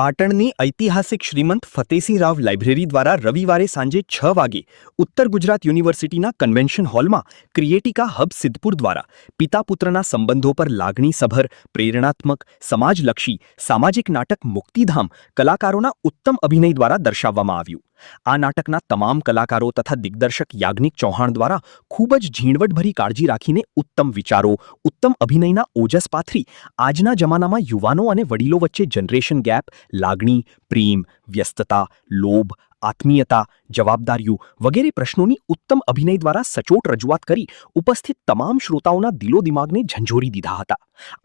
પાટણની ઐતિહાસિક શ્રીમંત ફતેસિંહ રાવ લાઇબ્રેરી દ્વારા રવિવારે સાંજે 6 વાગે ઉત્તર ગુજરાત યુનિવર્સિટીના કન્વેન્શન હોલમાં ક્રિએટિકા હબ સિદ્ધપુર દ્વારા પિતા પુત્રના સંબંધો પર લાગણીસભર, પ્રેરણાત્મક, સમાજલક્ષી સામાજિક નાટક મુક્તિધામ કલાકારોના ઉત્તમ અભિનય દ્વારા દર્શાવવામાં આવ્યું. આ નાટકના તમામ કલાકારો તથા દિગ્દર્શક યાજ્ઞિક ચૌહાણ દ્વારા ખૂબ જ ઝીણવટભરી કાળજી રાખીને ઉત્તમ વિચારો, ઉત્તમ અભિનયના ઓજસ પાથરી આજના જમાનામાં યુવાનો અને વડીલો વચ્ચે જનરેશન ગેપ, લાગણી, પ્રેમ, વ્યસ્તતા, લોભ, આત્મીયતા, જવાબદારીઓ વગેરે પ્રશ્નોની ઉત્તમ અભિનય દ્વારા સચોટ રજૂઆત કરી ઉપસ્થિત તમામ શ્રોતાઓના દિલોદિમાગને ઝંઝોરી દીધા હતા.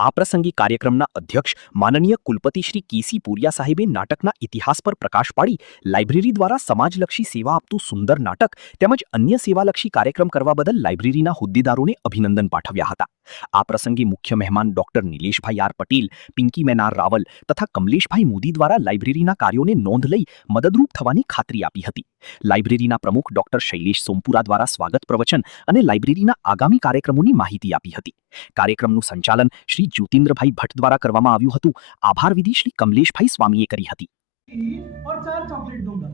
આ પ્રસંગે કાર્યક્રમના અધ્યક્ષ માનનીય કુલપતિ શ્રી કેસી પૂરિયા સાહેબે નાટકના ઇતિહાસ પર પ્રકાશ પાડી લાઇબ્રેરી દ્વારા સમાજલક્ષી સેવા આપતું સુંદર નાટક તેમજ અન્ય સેવાલક્ષી કાર્યક્રમ કરવા બદલ લાઇબ્રેરીના હોદ્દેદારોને અભિનંદન પાઠવ્યા હતા. આ પ્રસંગે મુખ્ય મહેમાન ડોક્ટર નિલેશભાઈ આર પટેલ, પિંકી મેનાર રાવલ તથા કમલેશભાઈ મોદી દ્વારા લાઇબ્રેરીના કાર્યોને નોંધ લઈ મદદરૂપ થવાની ખાતરી આપી હતી. લાઇબ્રેરીના પ્રમુખ ડોક્ટર શૈલેષ સોમપુરા દ્વારા સ્વાગત પ્રવચન અને લાઇબ્રેરીના આગામી કાર્યક્રમોની માહિતી આપી હતી. કાર્યક્રમનું સંચાલન શ્રી જ્યોતિન્દ્રભાઈ ભટ્ટ દ્વારા કરવામાં આવ્યું હતું. આભાર વિધિ શ્રી કમલેશભાઈ સ્વામીએ કરી હતી. और 4 चॉकलेट दूंगा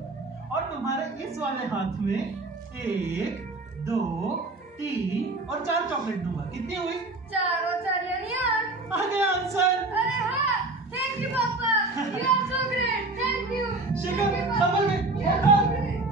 और तुम्हारे इस वाले हाथ में 1, 2, 3 और 4 चॉकलेट दूंगा. कितनी हुई?